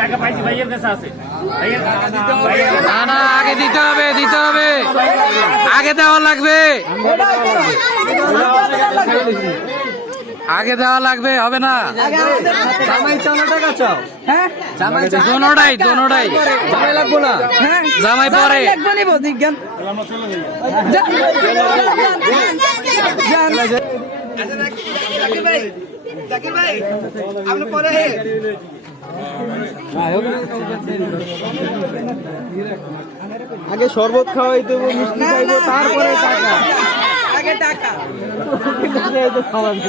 টাকা পাইছি ভাইয়ের কাছে আছে। না আগে দিতে হবে আগে দেওয়া লাগবে হবে না দোনোটাই লাগবো না জামাই পরে আগে শরবত খাওয়াই দেবো, মিষ্টি খাইবো, তারপরে টাকা। আগে টাকা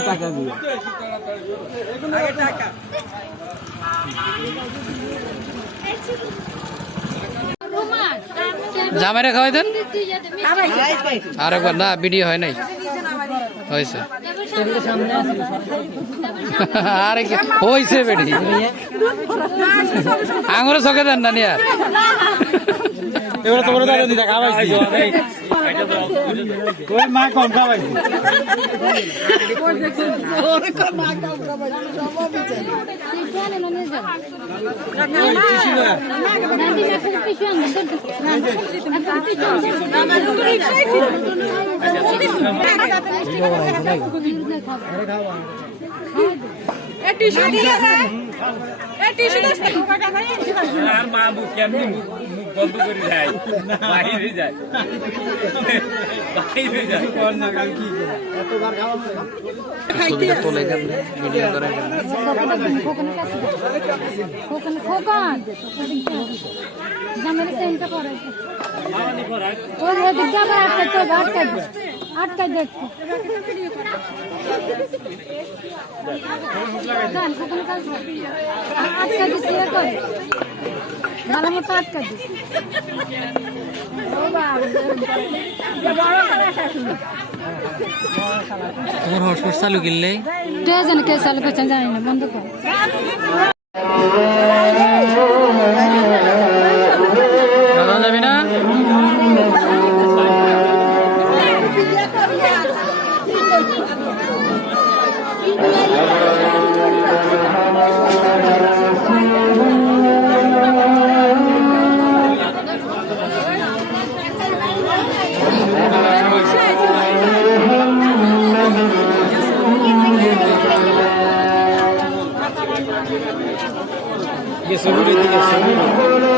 টাকা দিয়ে আগে টাকা। জামাইরা খাওয়াই দেন আর একবার। না ভিডিও হয় নাই, হয়েছে আরে হয়েছে বেটি আঙুরে চোখে দেন না নিয়ার। এবারে তোমার দাদা দিদা খাওয়াইছি ওই মা কম খাওয়াইছি। আর মা মুখ কেমনি মুখ বন্ধ করে যায়, বাইরে যায় আটকাই দেখছি আটকা দিচ্ছি ভালো মতো আটকা দিচ্ছি। তোমার হটস্পট চালু কিনলে কে চালু করছেন জানি না, বন্ধ কর। যাবি না ये सभी